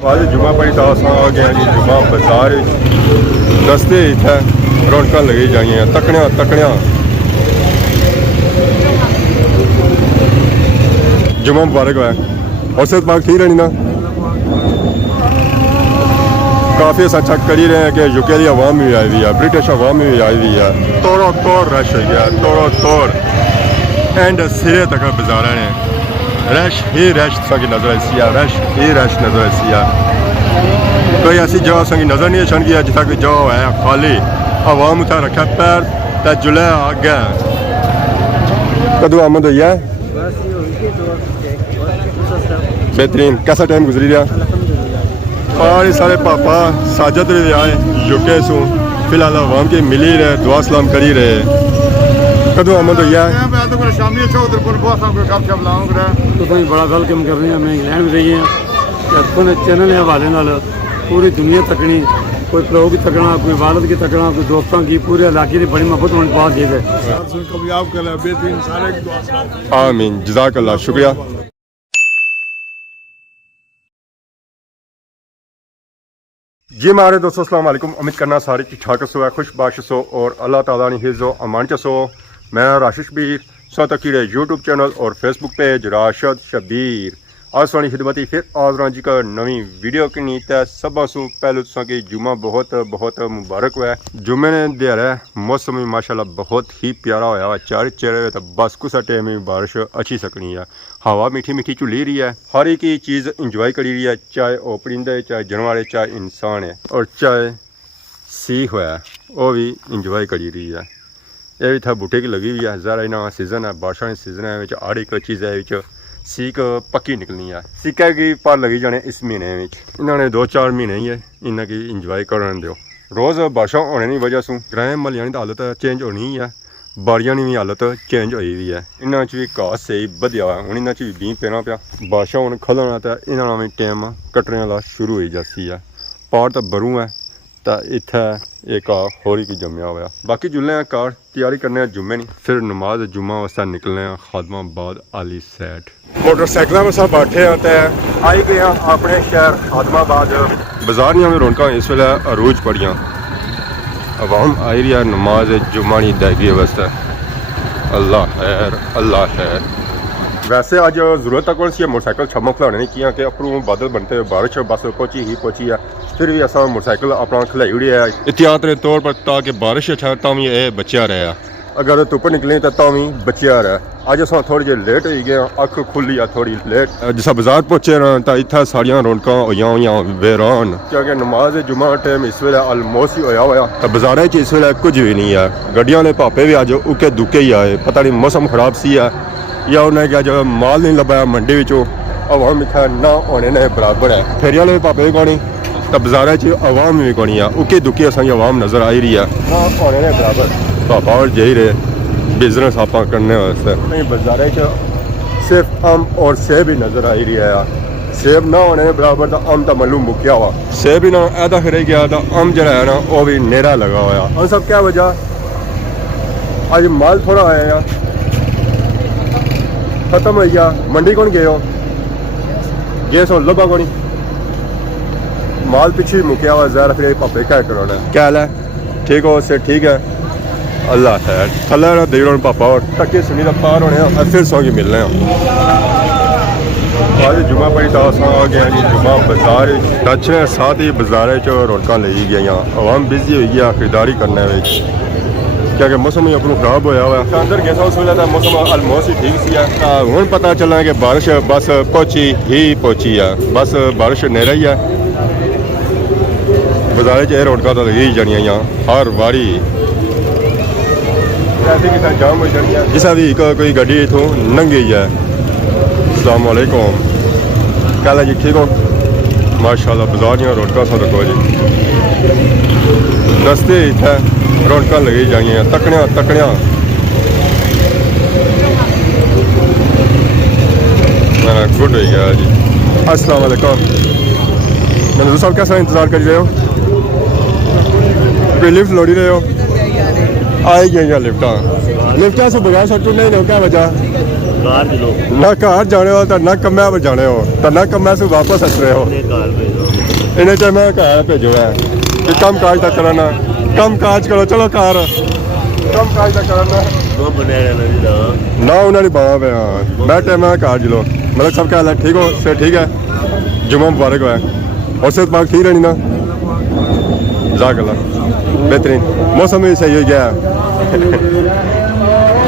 आज जुमा पढ़ी तो अस आ गए जी जुमा बाजार दस्ते इतने रौनक लगी जाइए तकनिया तकनिया जुमा मुबारक है और सेहत पाक ठीक रहनी ना काफ़ी अस चेक कर रहे हैं कि यूके की आवाम भी आई हुई है ब्रिटिश आवाम भी आई हुई है तोड़ो तोड़ रश हो गया तोड़ो तोड़ एंड सिरे तक बाजार ने रश ही रश की नजर ऐसी है रश ही रश नजर ऐसी है कोई ऐसी जगह संगी नजर नहीं छन गया जितना कोई जगह है खाली आवाम उठा रखा पैर तो जुले आगे कदू आमद हुई है बेहतरीन कैसा टाइम गुजरी रहा सारे सारे पापा साजद भी आए यूके सू फिलहाल आवाम की मिली रहे दुआ सलाम करी रहे कदू आमद हुई है तो बड़ा वेलकम कर रहे हैं मैं इंग्लैंड में रही हैं अपने चैनल के हवाले नाल पूरी दुनिया तकनी कोई प्रो की तकना कोई वालद की तकना कोई दोस्तों की पूरे इलाके की बड़ी मोहब्बत होने पास चीज़ है आमीन जज़ाकल्लाह शुक्रिया जी मारे दोस्तों अस्सलाम वालेकुम उम्मीद करना सारे ठीक ठाक सो है खुश बाश सो और अल्लाह ताला ने हिज़्ज़ो अमान च सो मैं राशिश बीर सो तकीर यूट्यूब चैनल और फेसबुक पेज राशिद शबीर आज सोनी खिदमती फिर आज जी का नवी वीडियो की नीत है सब सू पहले की जुमा बहुत बहुत मुबारक हुआ है जुमे ने दिहाड़ा मौसम भी माशाल्लाह बहुत ही प्यारा होया चार चेहरे तो बस कुछ टाइम में बारिश अच्छी सकनी है हवा मीठी मीठी झुली रही है हर एक ही चीज़ इंजॉय करी रही है चाहे वो परिंदे चाहे जानवर है चाहे इंसान है और चाहे सीख हुआ वो भी इंजॉय करी रही है ये भी था बूटे की लगी हुई है ज़रा इना सीजन है बारिश का सीजन है हर एक चीज़ है सीक पक्की निकलनी है सीका की पर लगी जाने इस महीने में इन्होंने 2-4 महीने ही है इन्हें की इंजॉय करने दो रोज़ बारिश होने की वजह से ग्रां महलिया की हालत चेंज होनी है बाड़िया की भी हालत चेंज हुई हुई है इन्हों भी घास सही बधिया हुआ हूँ इन्हों भी बीह पैना पाया बारिश हूँ खलना तो इन्होंने भी टाइम कटने वाला शुरू हो जासी है पार तो बरू है तो इत्थे एक होरी की जमया हुआ बाकी जुल्ले कार तैयारी करने जुम्मे नहीं फिर नमाज जुम्मा वास्ते निकलने खादमाबाद आली सैड मोटरसाइकिल में सब बैठे होते हैं आई गए अपने शहर खादमाबाद बाजार में रौनक इस वे अरूज पड़ियाँ अवाम आई रही है नमाज जुम्मा नहीं अदायगी वास्ते अल्लाह खैर वैसे अज जरूरत तक कौन सी मोटरसाइकिल छम्मा खिलाने नहीं किया कि अपनों बादल बनते हुए बारिश बस पहुंची है फिर भी असा मोटरसाइकिल अपना खिलाई उड़ी है एहतियात के तौर पर ताकि बारिश तो भी यह बचिया रहा अगर धुप निकली तो भी बचिया रहा अज अस थोड़ी जी लेट हो गए अख खुली है थोड़ी लेट जिस बाजार पहुंचे ना तो इतना सारिया रौनक हुई वेरान क्योंकि नमाज जुम्मा टाइम इस वे अलमोस्ट ही होया हुआ तो बाजारों इस वे कुछ भी नहीं है गड्डियां के भापे भी अज उके दुके ही आए पता नहीं मौसम खराब सी है या उन्हें क्या जो माल नहीं लभाया मंडी विचों आवाम इतना ना होने ने बराबर है फेरी वाले भापे भी कोनी तो बाजारों आवाम भी कोनी है उके दुके असा आवाम नज़र आई रही है ना होने ने बराबर भापा और जा ही रहे बिजनेस आप करने वास्ते बाजारों सिर्फ आम और सेब ही नज़र आई रही है सेब ना होने के बराबर तो आम तो मालूम मुक्या हुआ सेब ही ना ऐसा फिर गया तो आम जरा है ना वो भी नेरा लगा हुआ और सब क्या वजह अज माल थोड़ा आया खत्म हो गया मंडी कौन गए हो गए सो लभा कौन माल पिछे मुक्या हुआ ज़रा फिर पापे क्या करोना क्या है ठीक हो से ठीक है अल्लाह खैर थल्ले दे पापा और टक्के सुनी का पार होने फिर सौ की मिलने आज जुम्मा पढ़ी तो आ गए जी जुम्मा बाजार टच ने साथ ही बाजार रौनक ली गई आवाम बिजी हुई है खरीदारी करने क्योंकि मौसम ही अपनों खराब होया हुआ अंदर गया उस वे मौसम अलमोस्ट ही ठीक सी हूँ पता चलना कि बारिश बस पहुंची है बस बारिश नेरा ही है बाजार रौनक तो लगी जानिया हर वारी ट्रैफिक इतना जाम हो जानी है जिस भी कोई गड्डी इतों नंगी है अस्सलाम वालेकुम क्या जी ठीक हो माशाल्लाह बाजार दियाँ रौनक सो रखो जी दस्ते इतने रौनक लगी जाइए तकनिया तकनिया मेरा गुड हो गया जी अस्सलाम वालेकुम नजर साहब कैसा इंतज़ार कर रहे हो कोई लिफ्ट लोड़ी रहे हो आई गई लिफ्टा से बगैर सटू नहीं क्या वजह ਕਾਰ ਚ ਲੋਕ ਨਾ ਘਰ ਜਾਣੇ ਹੋ ਤਾਂ ਨਾ ਕੰਮਾਂ 'ਤੇ ਜਾਣੇ ਹੋ ਤਾਂ ਨਾ ਕੰਮਾਂ ਸੇ ਵਾਪਸ ਹੱਸ ਰਹੇ ਹੋ ਨੇ ਕਾਰ ਭੇਜੋ ਇਹਨੇ ਤੇ ਮੈਂ ਘਰ ਭੇਜੋ ਹੈ ਕਿ ਕੰਮ ਕਾਜ ਤਾਂ ਕਰਨਾ ਕੰਮ ਕਾਜ ਕਰੋ ਚਲੋ ਘਰ ਕੰਮ ਕਾਜ ਤਾਂ ਕਰਨਾ ਦੋ ਬਣਾਇਆ ਨਾ ਜੀ ਦਾ ना उन्होंने बाबा पे हाँ बैठे मैं कार जिलो मतलब सब क्या हाल है ठीक हो से ठीक है जुम्मा मुबारक है और से बात ठीक रहनी ना जज़ाकल्लाह बेहतरीन मौसम भी सही हो गया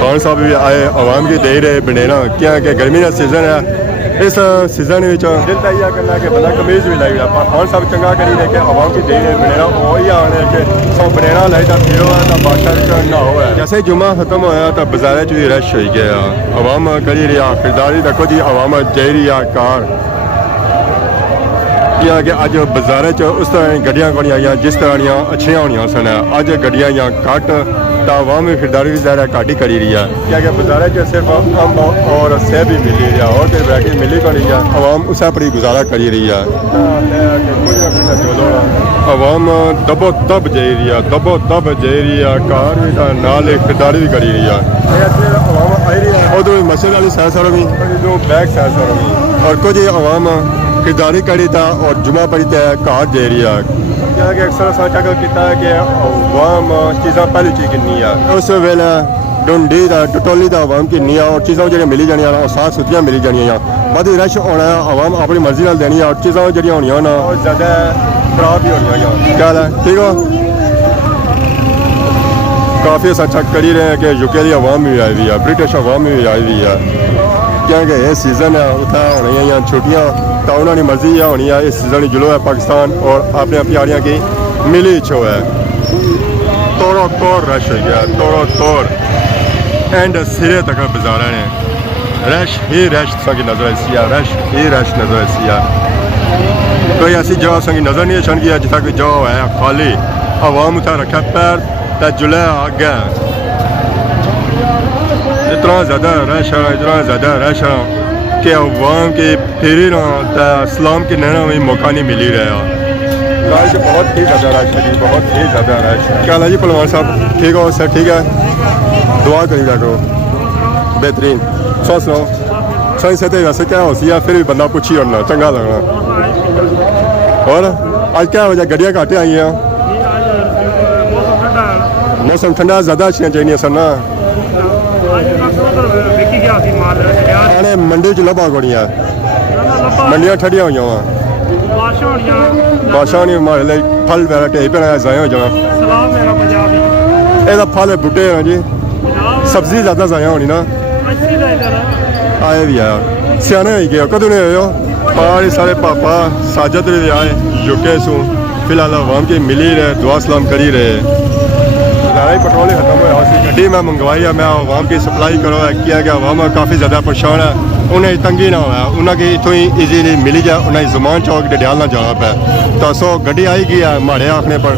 खान साहब भी आए आवाम की दे रहे बनेना क्या कि गर्मी का सीजन है इस सीजन में दिल तो यह करना कि बंदा कमीज भी लाई पर खान साहब चंगा करी रहे कि आवाम की दे रहे बनेना वो ही आने कि सब बनेना लाई तो पियो है तो बादशाह ना हो जैसे ही जुम्मा खत्म होया तो बाजार भी रश हो गया आवाम करी रहा खरीदारी देखो जी आवाम जा रही है कार क्या कि अज बाजार उस तरह गड्डियां कोनी आई जिस तरह दियां अच्छियां होनियां सन अज गड्डियां या घट तो आवाम भी खरीदारी भी ज़्यादा घट ही करी रही है क्या कि बाजार सिर्फ अम्ब और सेब ही मिली रहा और कोई वैरायटी मिली को रही है आवाम उस पर ही गुजारा करी रही है आवाम दबो दब जा रही है दबो दब जा रही है कार भी नाल खरीदारी भी करी रही है उधर मस्जिद वाली सैर सरमी जो बैग सैर सरमी और कुछ आवाम खरीदारी करी था और जुमा पड़ी था कार जा रही है क्या कि अक्सर सोचा किया है कि आवाम चीज़ा पहली चीज़ किन्नी है उस वेले डुंडी का टटोली का आवाम किन्नी है और चीज़ा जो मिली जानिया और साफ सुथरियाँ मिली जानिया बद रश होना है आवाम अपनी मर्जी नाल देनी है और चीज़ा जो होनिया ना ज़्यादा खराब भी होनी क्या हाल है ठीक हो काफ़ी अच्छा करी रहे हैं कि यूके की आवाम भी आई हुई है ब्रिटिश आवाम भी आई हुई है क्योंकि ये सीज़न है उत्थे होनी है छुट्टियाँ तो उन्होंने मर्जी यह होनी है इस सीज़न जुलो है पाकिस्तान और अपने प्यारियाँ की मिली छो है तोड़ो तोड़ रश हो गया तोड़ो तोड़ एंड सिरे तक बाजार ने रश ही रश की नजर ऐसी है रश ही रश नजर ऐसी है कोई ऐसी जगह संगी नजर नहीं छन गया जितना कोई जगह है खाली आवाम उठा रखा पैर तो जुले आ गया इतना ज़्यादा रश है कि अवाम के फिर इस्लाम के नैना में मौका नहीं मिली रहा रश बहुत ही ज़्यादा रश है जी बहुत ही ज़्यादा रश क्या हाल है जी पहलवान साहब ठीक हो सर ठीक है दुआ करी करो बेहतरीन सो सही से वैसे क्या हो सी फिर भी बंदा पूछी होना चंगा लगना और आज क्या वजह गड्डियाँ घट आई हैं मौसम ठंडा ज़्यादा अच्छी चाहिए सर ना मंडी च लभा कोनी है मंडियां ठंडियां हुई बादशाह होनी हमारे लिए फल वैरायटी पे ज़ाया हो जाना ਇਹਦਾ फल बूटे हैं जी सब्जी ज़्यादा ज़ाया होनी ना आए भी आया सियाने हो गया कदों नहीं हो पारे सारे पापा साजद भी आए यूके सू फिलहाल आवाम की मिली रहे दुआ सलाम करी रहे सारा ही पेट्रोल ही खत्म हुआ गड्डी मैं मंगवाई है मैं आवाम की सप्लाई करो है किया कि आवाम काफ़ी ज़्यादा परेशान है उन्हें तंगी ना होया उन्हें इतों ही ईजीली मिली जाए उन्हें जुमान चौक डडियाल ना जाना पे तो सो गड्डी आई गई है माड़े आखने पर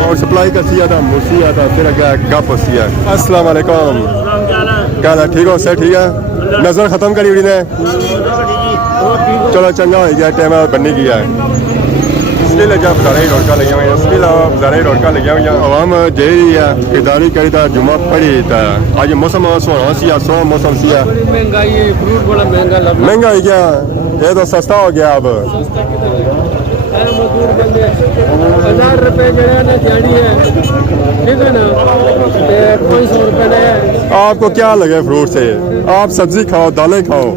और सप्लाई करती है तो मुसी है तो फिर अगर गप होती है अस्सलाम वालेकुम क्या हाल है ठीक हो सर ठीक है नज़र ख़त्म करी हुई ने चलो चंगा हो गया टाइम बननी गया है इसके लिए जब बाजार रौनक लगी हुई इसके अलावा बाजार रौनक लगी हुई आवाम जा रही है खरीदारी करी था जुम्मा पड़ी था आज मौसम सोना सी सो मौसम सी महंगाई फ्रूट बड़ा महंगा लग महंगा हो गया ये तो सस्ता हो गया अब 1000 रुपए ना जानी है ठीक है ना 500 रुपए आपको क्या लगे फ्रूट से आप सब्जी खाओ दालें खाओ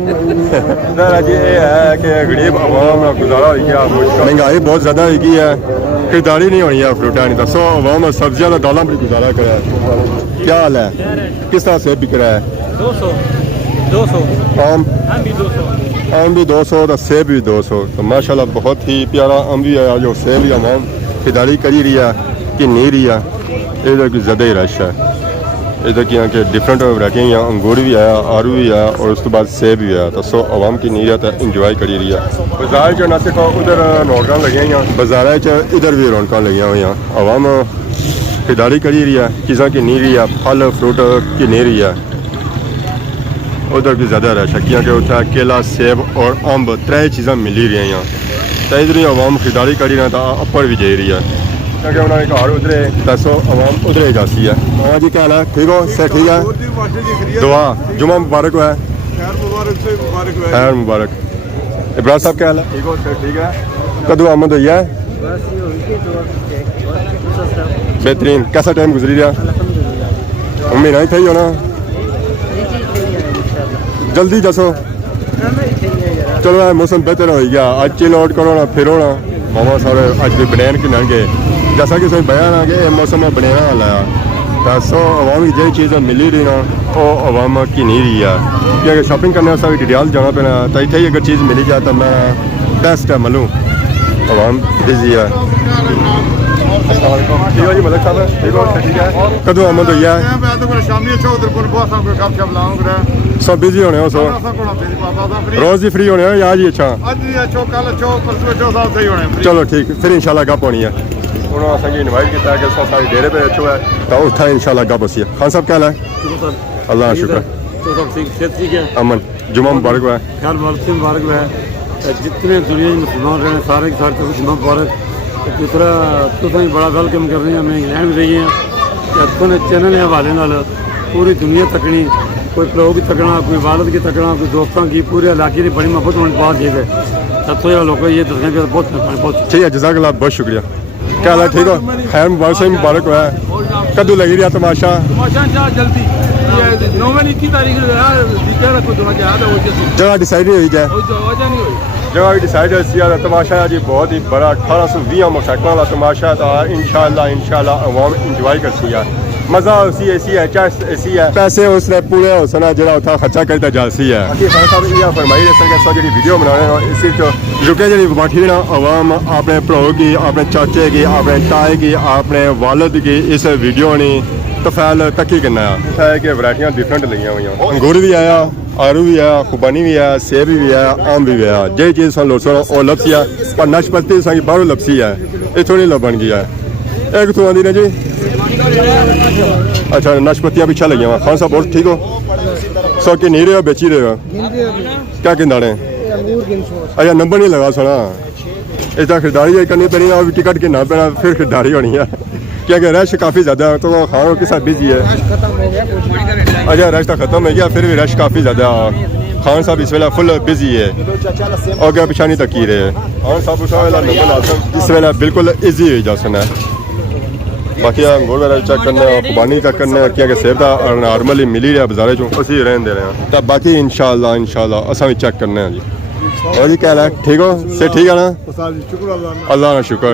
ये है कि गरीब आवाम का गुजारा हो गया महंगाई बहुत ज़्यादा होगी है खरीदारी नहीं होनी है फ्रूटा नहीं दसो आवाम सब्जियां का दालों पर गुजारा करे क्या हाल है किस तरह से बिक रहा है 200 आम भी 200 तो सेब भी 200 तो माशाल्लाह बहुत ही प्यारा आम भी है जो सेब भी आवाम खरीदारी करी रही है कि नहीं रही है इधर की ज़्यादा ही रश है इधर की यहाँ के डिफरेंट वैरायटी यहाँ अंगूर भी आया आरू भी आया और उसके बाद सेब भी आया तो सो आवाम की नीयत है इंजॉय करी रही है बाजार जो ना सिर्फ उधर रौनक लगी हुई बाजार इधर भी रौनक लगी हुई आवाम खरीदारी करी रही है चीज़ों की नहीं रही है फल फ्रूट की नहीं रही है उधर भी ज़्यादा रश है क्योंकि उतना केला सेब और अम्ब त्रै चीज़ा मिली रही हैं तो इधर ही आवाम खरीदारी करी रही है तो अपर भी जा रही है क्योंकि उन्होंने घर उधरे दसो आवाम उधरे जाती है। हाँ जी क्या हाल है, ठीक हो, से ठीक है, दुआ जुमा मुबारक हुआ है, खैर मुबारक। इब्राहिम साहब क्या हाल है, ठीक हो, से ठीक है, कदू आमद हुई है, बेहतरीन, कैसा टाइम गुजरी रहा, महीना ही थी होना, जल्दी दसो, चलो यार मौसम बेहतर हो गया, आज चिल आउट करो ना, फिरो ना, मामा सारे अज भी बनैन कि गए, जैसा कि बयान आ गया मौसम में बनैना वाला है, दसो अवाम की जो चीज़ मिली रही ना वो अवाम की नहीं रही है, क्योंकि शॉपिंग करने वास्ते भी डिटेल जाना पैना, तो इतने ही अगर चीज़ मिली जाए तो मैं बेस्ट है मलूँ, अवाम बिजी है। ठीक है जी मलिक साहब, ठीक हो, ठीक है, कदों आमद हुई है, सब बिजी होने हो, सो रोज ही फ्री होने हो या जी, अच्छा चलो ठीक, फिर इंशाल्लाह गप होनी है, उन्होंने असेंगी इनवाइट किया कि सो सारी डेरे पे अच्छो है तो उत्थे इंशाल्लाह गप होसी है। खान साहब क्या हाल है, अल्लाह का शुक्र, अमन, जुमा मुबारक हुआ है, खैर मुबारक है, जितने दुनिया में मुसलमान रहे सारे के सारे जुमा मुबारक। दूसरा तो बड़ा वेलकम कर रहे हैं, मैं इंग्लैंड में रही हैं कि अपने चैनल के हवाले नाल पूरी दुनिया तकनी, कोई प्रो की तकना, कोई वालद की तकना, कोई दोस्तों की, पूरे इलाके की बड़ी मोहब्बत होने पास चीज़ है, सबसे ज़्यादा लोग ये दसने के बहुत ठीक है, जज़ाकल्लाह, बहुत शुक्रिया। क्या हाल है, ठीक हो, खैर मुबारक से मुबारक हुआ है, कदू लगी रहा तमाशा, जल्दी 9 तारीख जगह डिसाइड नहीं हुई जाए, जगह भी डिसाइड है, तमाशा है जी बहुत ही बड़ा 1820 मोटरसाइकिल वाला तमाशा था, इंशाल्लाह अवाम इंजॉय कर सी है, मज़ा उसी ऐसी है, चाहे ऐसी है, पैसे उसने पूरे होना जरा उठा खर्चा करता जाती है। फरमाई जी वीडियो बना रहे हैं, इसी रुके जी बैठी ना अवाम अपने भ्रो की, अपने चाचे की, अपने ताए की, अपने वालद की इस वीडियो ने तफैल तकी करना है कि वैरायटियाँ डिफरेंट लगियाँ हुई, अंगूर भी आया, आरू भी है, खुबानी भी है, सेब भी है, आम भी है, जो चीज़ सन लोग वो लपसी है, पर नशपत्ती सन बाहरों लपसी है, इतों नहीं लबन गया है, एक कितों आती ने जी, अच्छा नशपत्तियाँ पीछे लगी हुआ। खान साहब और ठीक हो, सौ की नहीं रहे हो, बेची रहे हो, क्या किन रहे, अच्छा नंबर नहीं लगा सुना, इसका खरीदारी करनी पैनी, और टिकट गिनना पैना, फिर खरीदारी होनी है, क्योंकि रश काफ़ी ज़्यादा है, तो खानों के साथ बिजी है, अच्छा रश तो ख़त्म हो गया, फिर भी रश काफ़ी ज़्यादा, खान साहब इस वेला फुल बिजी है, और क्या पिछा नहीं तकी रहे, खान साहब उस वेला नंबर लाजम इस वेला बिल्कुल ईजी हो जा सुना, बाकी अंगूर वगैरह चेक करने, खुबानी चेक करने, क्योंकि सेब का नॉर्मली मिल ही रहा बाजारे चो, उसी रहने दे रहे हैं, तब बाकी इंशाल्लाह असा भी चेक करने हैं जी। और जी क्या है, ठीक हो, से ठीक है ना, अल्लाह का शुक्र,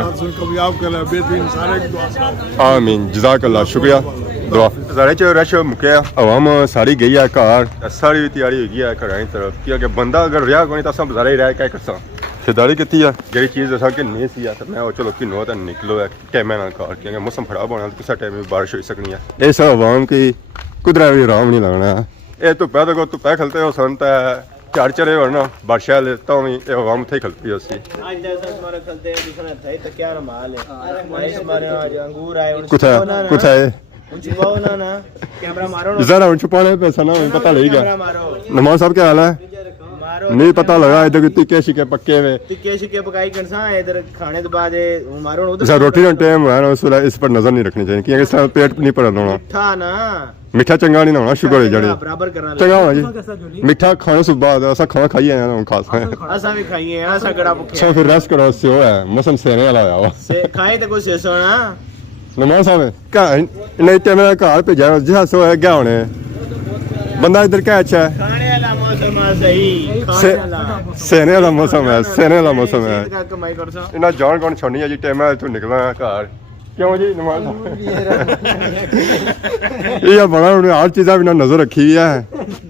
आमीन, जज़ाकल्लाह, शुक्रिया, दुआ। बाजारे च रश मुक्या, अवाम सारी गई है घर, सारी भी तैयारी हो गई है घर की तरफ, क्योंकि बंदा अगर रहा कोई तो अस बाजारे ही रह क्या कर खरीदारी की है, जी चीज़ असा कि नहीं सी तो मैं चलो कि नो तो निकलो है टाइम ना घर, क्योंकि मौसम खराब होना, किसी टाइम में बारिश हो सकनी है, ये सब अवाम की कुदरा भी आराम नहीं लगना है, ये धुप्पै तो धुप्पै खलते हो सन तो झाड़ चढ़े हो ना बारिशा तो भी अवाम उत्थे ही खलती है उसकी, जरा हूँ छुपाने पैसा ना पता लग गया। नमाज साहब क्या हाल है, नहीं पता लगा इधर टिक्के शिके पक्के में, टिक्के शिके पकाई करसा इधर खाने के बाद मारो उधर रोटी का टाइम है ना, उस वेला इस पर नजर नहीं रखनी चाहिए, क्योंकि इस तरह पेट नहीं भरना होना, मिठा ना मिठा चंगा नहीं होना, शुगर हो जानी, बराबर करना चंगा होना जी, मिठा खाने से बाद असा खाना खाइए आया हूं खास है, असा भी खाइए असा गड़ा भुखे अच्छा फिर रेस्ट करो, से हो है मौसम सेने वाला आया हुआ, से खाए तो कुछ सेसो ना नमाज साहब क्या नहीं टाइम में घर पे जाओ जहां सो है क्या होने बंदा इधर क्या अच्छा है, खाने वाला मौसम है सही, खाने वाला सेने वाला मौसम है, सेने वाला मौसम है, का कमाई करसा इना जान कौन छोड़नी है जी, टाइम है तू निकलना है घर, क्यों जी नमाज ये बड़ा उन्हें हर चीज़ा भी ना नजर रखी हुई है,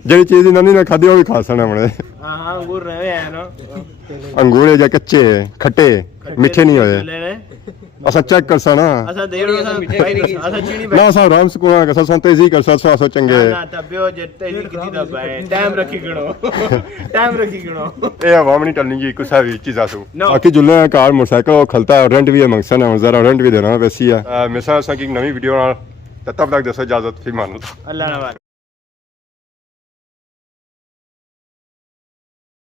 जी चीज़ इन्होंने नहीं खाधी वो भी खा सकना हमने, हां अंगूर रहे हैं ना, अंगूर है या कच्चे खट्टे मीठे नहीं होए, असा चेक कर सा ना, असा देड़ो सा मिठाई नहीं असा चीनी ना सा आराम से कोना का सा तेजी कर सा सो चंगे ना तबियो जट्टे जी किती दबा है, टाइम रखी गणो टाइम रखी गणो, ए आवाम नहीं टलनी जी कुछ भी चीज़ा सु बाकी जुल्ले कार मोटरसाइकिल खलता है, रेंट भी है मंगसन है, जरा रेंट भी देना वैसी है, मिसाल सा की नवी वीडियो नाल तब तक दसो इजाजत, फिर मान लो अल्लाह ना